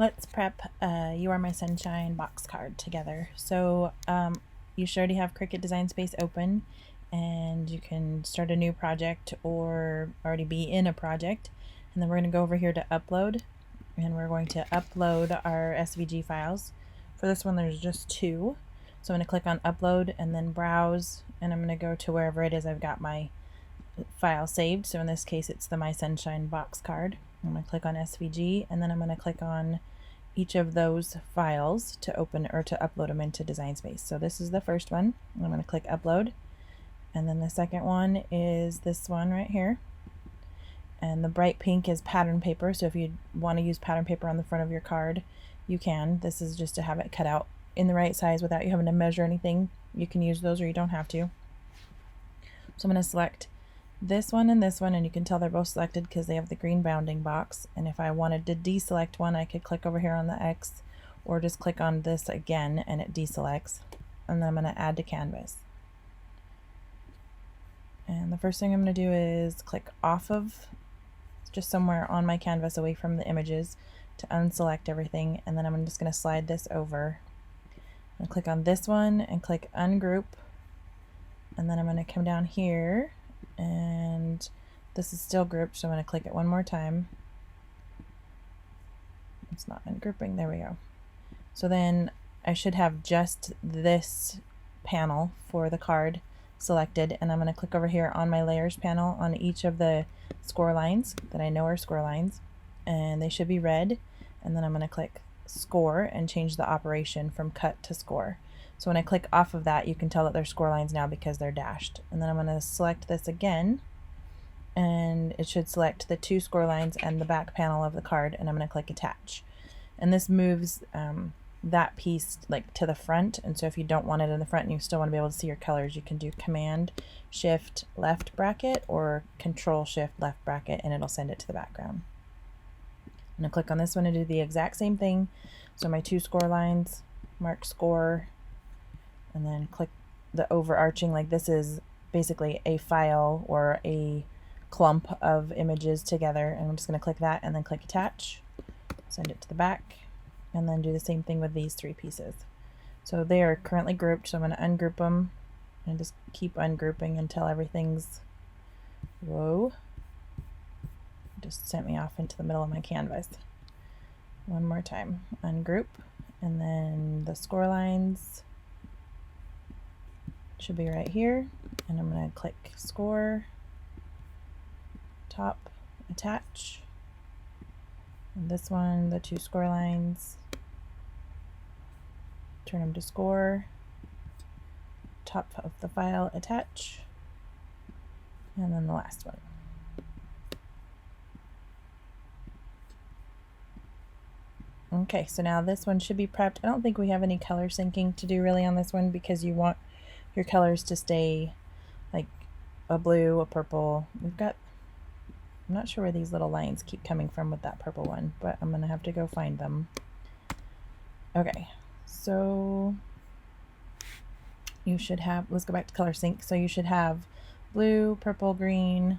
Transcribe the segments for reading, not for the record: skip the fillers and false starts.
Let's prep You Are My Sunshine box card together. So you should already have Cricut Design Space open, and you can start a new project or already be in a project. And then we're going to go over here to upload, and we're going to upload our SVG files. For this one there's just two. So I'm going to click on upload and then browse, and I'm going to go to wherever it is I've got my file saved. So in this case it's the My Sunshine box card. I'm going to click on SVG, and then I'm going to click on each of those files to open or to upload them into Design Space. So this is the first one. I'm going to click upload, and then the second one is this one right here. And the bright pink is pattern paper, so if you want to use pattern paper on the front of your card, you can. This is just to have it cut out in the right size without you having to measure anything. You can use those or you don't have to. So I'm going to select this one, and you can tell they're both selected because they have the green bounding box. And if I wanted to deselect one, I could click over here on the X, or just click on this again and it deselects. And then I'm going to add to canvas. And the first thing I'm going to do is click off of, just somewhere on my canvas away from the images, to unselect everything. And then I'm just going to slide this over and click on this one and click ungroup. And then I'm going to come down here, and this is still grouped, so I'm going to click it one more time. It's not ungrouping. There we go. So then I should have just this panel for the card selected, and I'm going to click over here on my layers panel on each of the score lines that I know are score lines, and they should be red. And then I'm going to click score and change the operation from cut to score. So when I click off of that, you can tell that they're score lines now because they're dashed. And then I'm going to select this again, and it should select the two score lines and the back panel of the card, and I'm going to click attach. And this moves that piece like to the front, and so if you don't want it in the front and you still want to be able to see your colors, you can do Command Shift left bracket or Control Shift left bracket, and it'll send it to the background. I'm going to click on this one and do the exact same thing. So my two score lines, mark score, and then click the overarching, like this is basically a file or a clump of images together, and I'm just going to click that and then click attach, send it to the back, and then do the same thing with these three pieces. So they are currently grouped, so I'm going to ungroup them and just keep ungrouping until everything's, whoa, just sent me off into the middle of my canvas. One more time, ungroup, and then the score lines should be right here, and I'm going to click score, top, attach, and this one, the two score lines, turn them to score, top of the file, attach, and then the last one. Okay, so now this one should be prepped. I don't think we have any color syncing to do really on this one because you want your colors to stay like a blue, a purple. We've got, I'm not sure where these little lines keep coming from with that purple one, but I'm gonna have to go find them. Okay, so you should have, let's go back to color sync. So you should have blue, purple, green,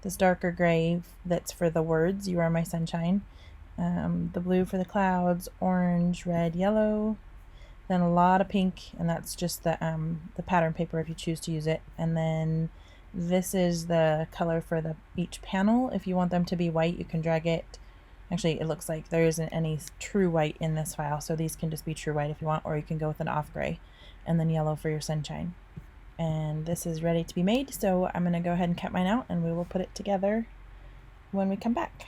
this darker gray that's for the words, You Are My Sunshine, the blue for the clouds, orange, red, yellow, then a lot of pink, and that's just the pattern paper if you choose to use it. And then this is the color for the each panel. If you want them to be white, you can drag it. Actually, it looks like there isn't any true white in this file, so these can just be true white if you want, or you can go with an off gray, and then yellow for your sunshine. And this is ready to be made, so I'm going to go ahead and cut mine out, and we will put it together when we come back.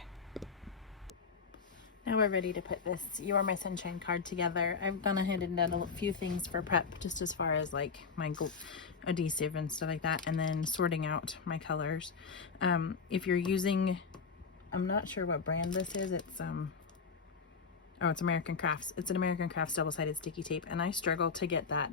Now we're ready to put this You Are My Sunshine card together. I've gone ahead and done a few things for prep, just as far as like my adhesive and stuff like that, and then sorting out my colors. If you're using, I'm not sure what brand this is, it's oh, it's American Crafts. It's an American Crafts double-sided sticky tape, and I struggle to get that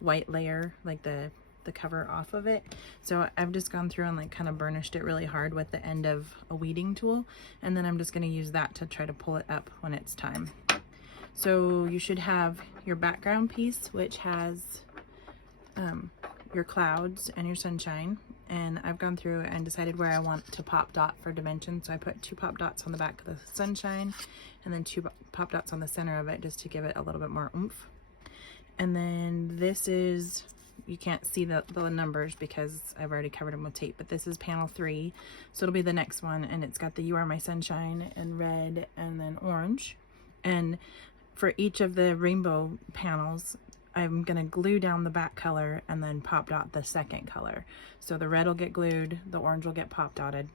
white layer, like the cover off of it. So I've just gone through and like kind of burnished it really hard with the end of a weeding tool, and then I'm just going to use that to try to pull it up when it's time. So you should have your background piece, which has your clouds and your sunshine, and I've gone through and decided where I want to pop dot for dimension. So I put 2 pop dots on the back of the sunshine and then 2 pop dots on the center of it just to give it a little bit more oomph. And then this is, you can't see the numbers because I've already covered them with tape, but this is panel 3. So it'll be the next one, and it's got the You Are My Sunshine in red and then orange. And for each of the rainbow panels, I'm gonna glue down the back color and then pop dot the second color. So the red will get glued, the orange will get pop dotted,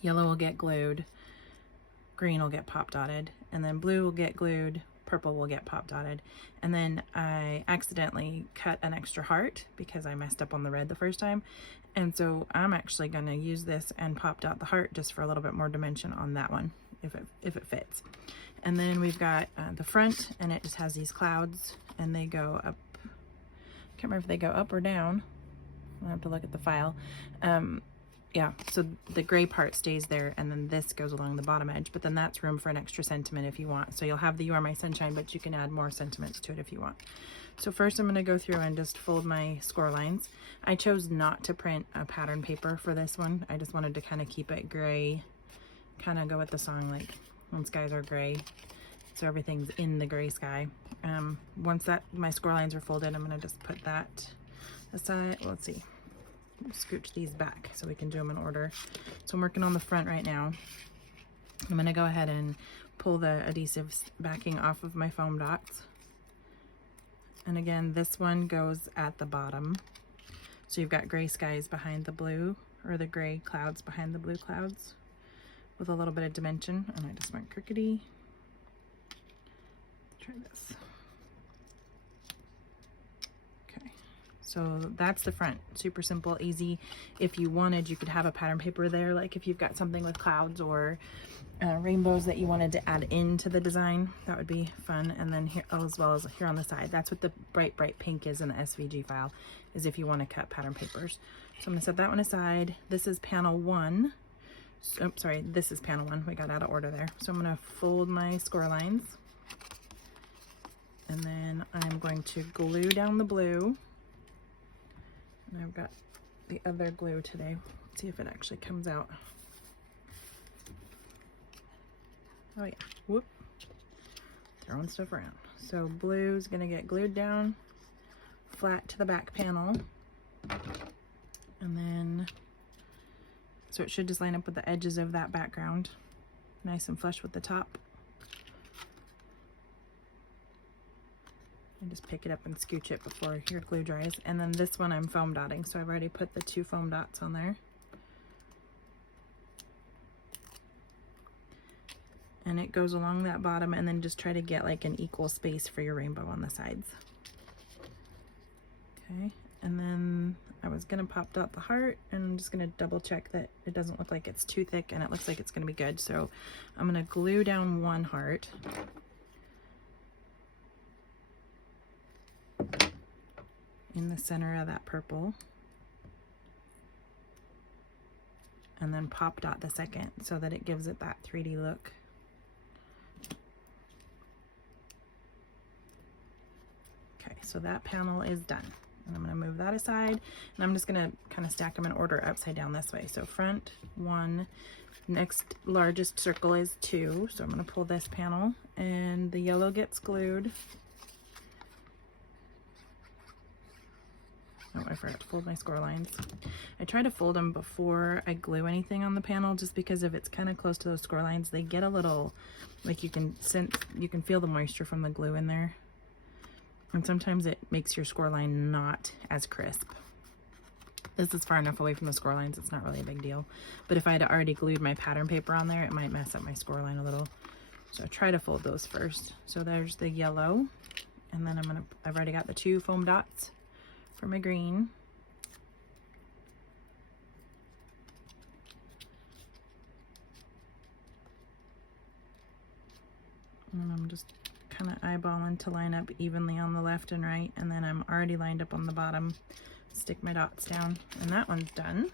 yellow will get glued, green will get pop dotted, and then blue will get glued, purple will get pop dotted. And then I accidentally cut an extra heart because I messed up on the red the first time. And so I'm actually gonna use this and pop dot the heart just for a little bit more dimension on that one, if it fits. And then we've got the front, and it just has these clouds, and they go up. I can't remember if they go up or down. I'll have to look at the file. Yeah, so the gray part stays there, and then this goes along the bottom edge, but then that's room for an extra sentiment if you want. So you'll have the You Are My Sunshine, but you can add more sentiments to it if you want. So first I'm gonna go through and just fold my score lines. I chose not to print a pattern paper for this one. I just wanted to kind of keep it gray, kind of go with the song, like when skies are gray, so everything's in the gray sky. Once that my score lines are folded, I'm gonna just put that aside. Let's see, scooch these back so we can do them in order. So I'm working on the front right now. I'm gonna go ahead and pull the adhesive backing off of my foam dots. And again, this one goes at the bottom. So you've got gray skies behind the blue, or the gray clouds behind the blue clouds, with a little bit of dimension. And I just went crookedy. Let's try this. Okay, so that's the front. Super simple, easy. If you wanted, you could have a pattern paper there, like if you've got something with clouds or rainbows that you wanted to add into the design, that would be fun. And then here, as well as here on the side, that's what the bright pink is in the SVG file, is if you want to cut pattern papers. So I'm gonna set that one aside. This is panel 1. Oh, sorry, this is panel 1. We got out of order there. So I'm gonna fold my score lines, and then I'm going to glue down the blue. And I've got the other glue today. Let's see if it actually comes out. Oh yeah, whoop, throwing stuff around. So blue is gonna get glued down flat to the back panel, and then so it should just line up with the edges of that background, nice and flush with the top. And just pick it up and scooch it before your glue dries. And then this one I'm foam dotting, so I've already put the 2 foam dots on there. And it goes along that bottom, and then just try to get like an equal space for your rainbow on the sides. Okay, and then I was gonna pop dot the heart, and I'm just gonna double check that it doesn't look like it's too thick, and it looks like it's gonna be good. So I'm gonna glue down 1 heart. In the center of that purple, and then pop dot the second so that it gives it that 3D look. Okay, so that panel is done, and I'm going to move that aside, and I'm just going to kind of stack them in order upside down this way. So front 1, next largest circle is 2, so I'm going to pull this panel, and the yellow gets glued. Oh, I forgot to fold my score lines. I try to fold them before I glue anything on the panel, just because if it's kind of close to those score lines, they get a little, like you can feel the moisture from the glue in there. And sometimes it makes your score line not as crisp. This is far enough away from the score lines, it's not really a big deal. But if I had already glued my pattern paper on there, it might mess up my score line a little. So I try to fold those first. So there's the yellow, and then I've already got the 2 foam dots for my green. And I'm just kind of eyeballing to line up evenly on the left and right, and then I'm already lined up on the bottom. Stick my dots down, and that one's done.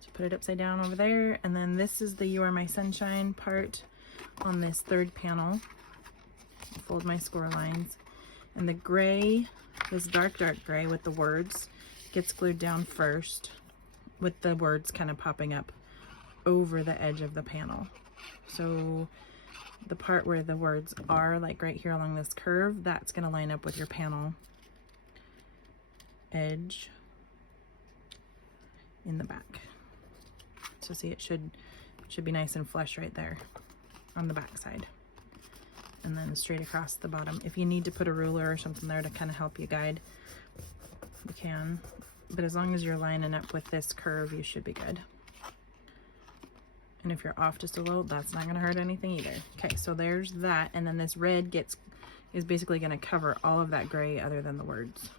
So put it upside down over there, and then this is the You Are My Sunshine part on this 3rd panel. Fold my score lines, and the gray, this dark gray with the words, gets glued down first. with the words kind of popping up over the edge of the panel. So the part where the words are, like right here along this curve, that's going to line up with your panel edge in the back. So see, it should be nice and flush right there on the back side, and then straight across the bottom. If you need to put a ruler or something there to kind of help you guide, you can, but as long as you're lining up with this curve, you should be good. And if you're off just a little, that's not going to hurt anything either. Okay, so there's that, and then this red is basically going to cover all of that gray other than the words.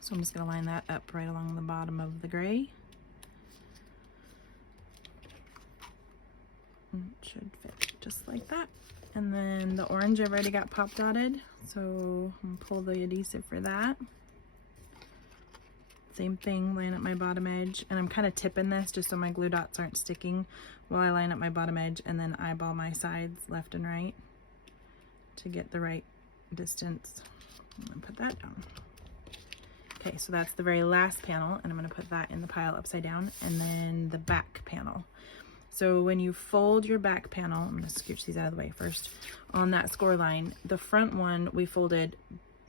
So I'm just going to line that up right along the bottom of the gray. It should fit just like that. And then the orange I've already got pop dotted, so I'm going to pull the adhesive for that. Same thing, line up my bottom edge, and I'm kind of tipping this just so my glue dots aren't sticking while I line up my bottom edge, and then eyeball my sides left and right to get the right distance. I'm going to put that down. Okay, so that's the very last panel, and I'm going to put that in the pile upside down, and then the back panel. So when you fold your back panel, I'm going to scooch these out of the way first, on that score line, the front one we folded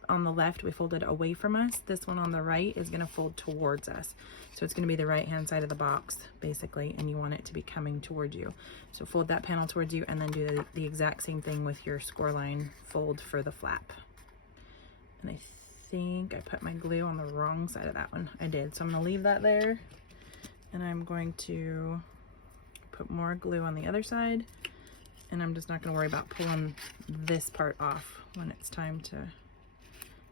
on the left, we folded away from us. This one on the right is going to fold towards us. So it's going to be the right hand side of the box basically, and you want it to be coming towards you. So fold that panel towards you, and then do the exact same thing with your score line fold for the flap. And I think I put my glue on the wrong side of that one. I did, so I'm going to leave that there, and I'm going to put more glue on the other side, and I'm just not going to worry about pulling this part off when it's time to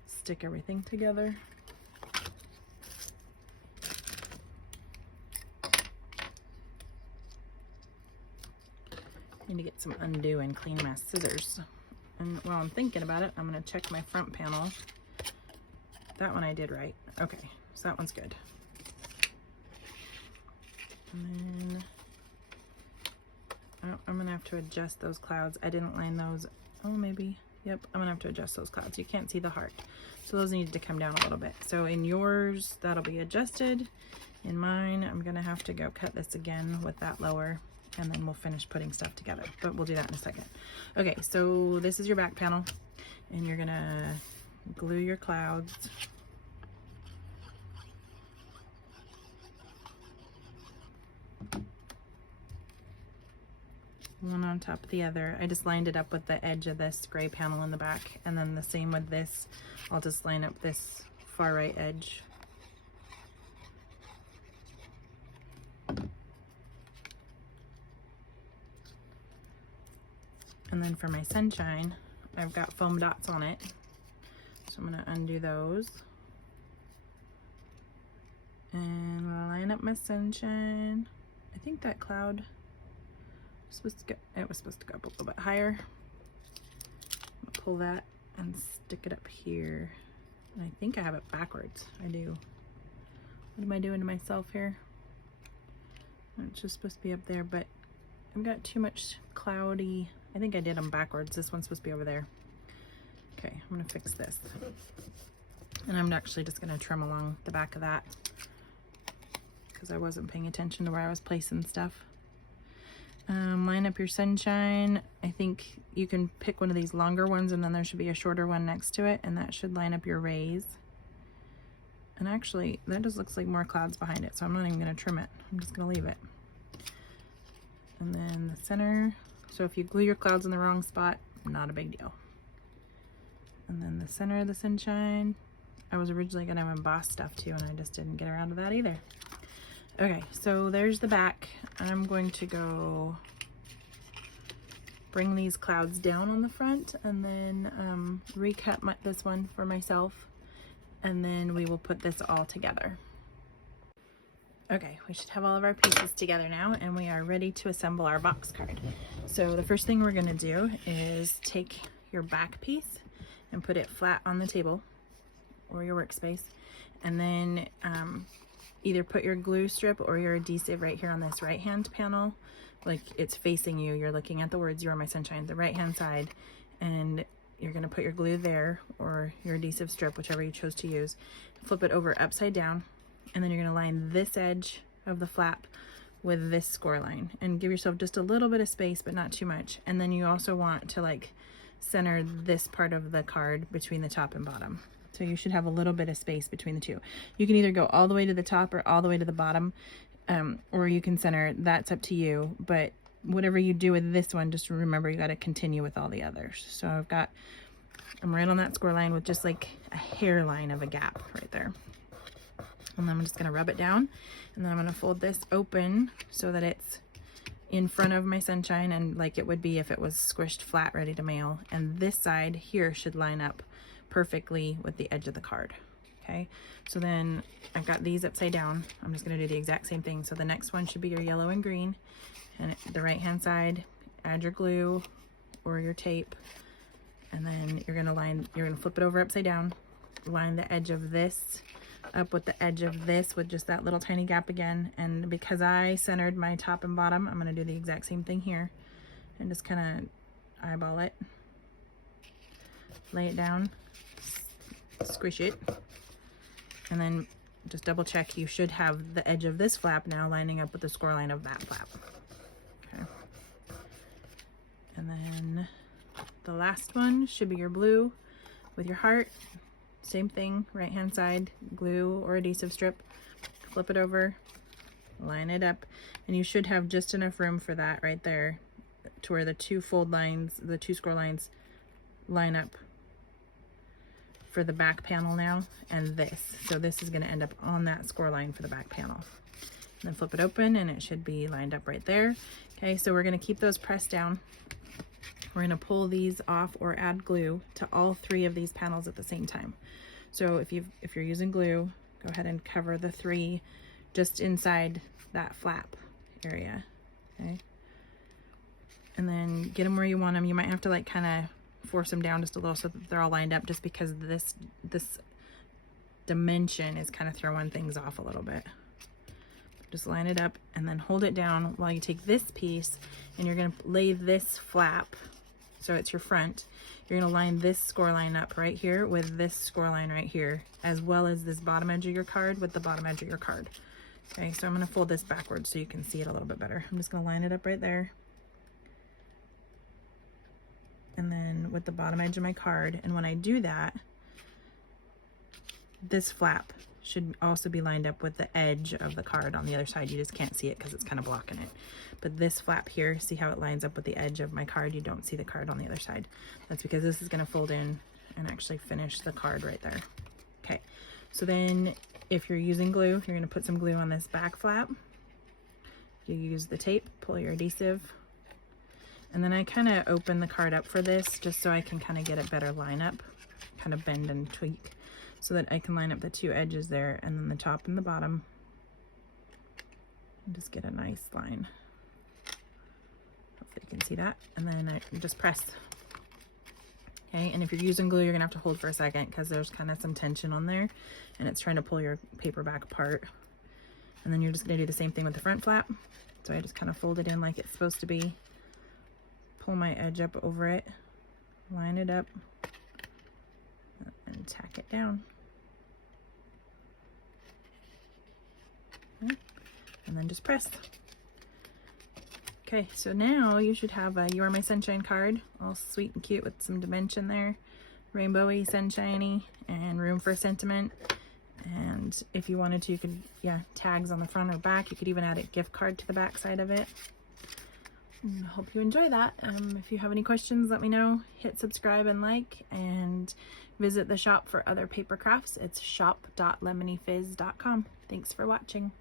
stick everything together. Need to get some undo and clean my scissors. And while I'm thinking about it, I'm going to check my front panel. That one I did right. Okay, so that one's good. And then I'm going to have to adjust those clouds. I didn't line those. Oh, maybe. Yep, I'm going to have to adjust those clouds. You can't see the heart. So those needed to come down a little bit. So in yours, that'll be adjusted. In mine, I'm going to have to go cut this again with that lower, and then we'll finish putting stuff together. But we'll do that in a second. Okay, so this is your back panel, and you're going to glue your clouds. One on top of the other. I just lined it up with the edge of this gray panel in the back, and then the same with this. I'll just line up this far right edge. And then for my sunshine, I've got foam dots on it, so I'm going to undo those. And I'll line up my sunshine. I think that cloud it was supposed to go up a little bit higher. Pull that and stick it up here. And I think I have it backwards. I do. What am I doing to myself here? It's just supposed to be up there, but I've got too much cloudy. I think I did them backwards. This one's supposed to be over there. Okay, I'm gonna fix this. And I'm actually just gonna trim along the back of that because I wasn't paying attention to where I was placing stuff. Line up your sunshine. I think you can pick one of these longer ones, and then there should be a shorter one next to it, and that should line up your rays. And actually, that just looks like more clouds behind it, so I'm not even going to trim it. I'm just going to leave it. And then the center. So if you glue your clouds in the wrong spot, not a big deal. And then the center of the sunshine. I was originally going to emboss stuff too, and I just didn't get around to that either. Okay, so there's the back. I'm going to go bring these clouds down on the front, and then recut this one for myself, and then we will put this all together. Okay, we should have all of our pieces together now, and we are ready to assemble our box card. So the first thing we're going to do is take your back piece and put it flat on the table or your workspace, and then either put your glue strip or your adhesive right here on this right hand panel, like it's facing you, you're looking at the words "You Are My Sunshine," the right hand side, and you're going to put your glue there, or your adhesive strip, whichever you chose to use. Flip it over upside down, and then you're going to line this edge of the flap with this score line, and give yourself just a little bit of space, but not too much. And then you also want to like center this part of the card between the top and bottom. So you should have a little bit of space between the two. You can either go all the way to the top or all the way to the bottom, or you can center. That's up to you. But whatever you do with this one, just remember you got to continue with all the others. So I'm right on that score line with just like a hairline of a gap right there. And then I'm just going to rub it down, and then I'm going to fold this open so that it's in front of my sunshine, and like it would be if it was squished flat ready to mail. And this side here should line up perfectly with the edge of the card. Okay, so then I've got these upside down. I'm just going to do the exact same thing. So the next one should be your yellow and green, and the right hand side, add your glue or your tape, and then you're going to flip it over upside down, line the edge of this up with the edge of this with just that little tiny gap again. And because I centered my top and bottom, I'm going to do the exact same thing here and just kind of eyeball it, lay it down, squish it, and then just double check. You should have the edge of this flap now lining up with the score line of that flap. Okay. And then the last one should be your blue with your heart. Same thing, right hand side, glue or adhesive strip, flip it over, line it up, and you should have just enough room for that right there to where the two fold lines, the two score lines line up for the back panel now, and this. So this is going to end up on that score line for the back panel. And then flip it open, and it should be lined up right there. Okay, so we're going to keep those pressed down. We're going to pull these off or add glue to all three of these panels at the same time. So if you're using glue, go ahead and cover the three just inside that flap area. Okay, and then get them where you want them. You might have to like kind of force them down just a little so that they're all lined up, just because this dimension is kind of throwing things off a little bit. Just line it up and then hold it down while you take this piece, and you're going to lay this flap, so it's your front. You're going to line this score line up right here with this score line right here, as well as this bottom edge of your card with the bottom edge of your card. Okay, so I'm going to fold this backwards so you can see it a little bit better. I'm just going to line it up right there, and then with the bottom edge of my card. And when I do that, this flap should also be lined up with the edge of the card on the other side. You just can't see it because it's kind of blocking it. But this flap here, see how it lines up with the edge of my card? You don't see the card on the other side. That's because this is going to fold in and actually finish the card right there. Okay, so then if you're using glue, you're going to put some glue on this back flap. You use the tape, pull your adhesive, and then I kind of open the card up for this just so I can kind of get a better lineup, kind of bend and tweak, so that I can line up the two edges there, and then the top and the bottom, and just get a nice line. Hopefully you can see that. And then I just press. Okay, and if you're using glue, you're gonna have to hold for a second because there's kind of some tension on there, and it's trying to pull your paper back apart. And then you're just gonna do the same thing with the front flap. So I just kind of fold it in like it's supposed to be, pull my edge up over it, line it up, and tack it down. Okay. And then just press. Okay, so now you should have a You Are My Sunshine card, all sweet and cute with some dimension there, rainbowy, sunshiny, and room for sentiment. And if you wanted to, you could, tags on the front or back. You could even add a gift card to the back side of it. I hope you enjoy that. If you have any questions, let me know. Hit subscribe and like, and visit the shop for other paper crafts. It's shop.lemonyfizz.com. Thanks for watching.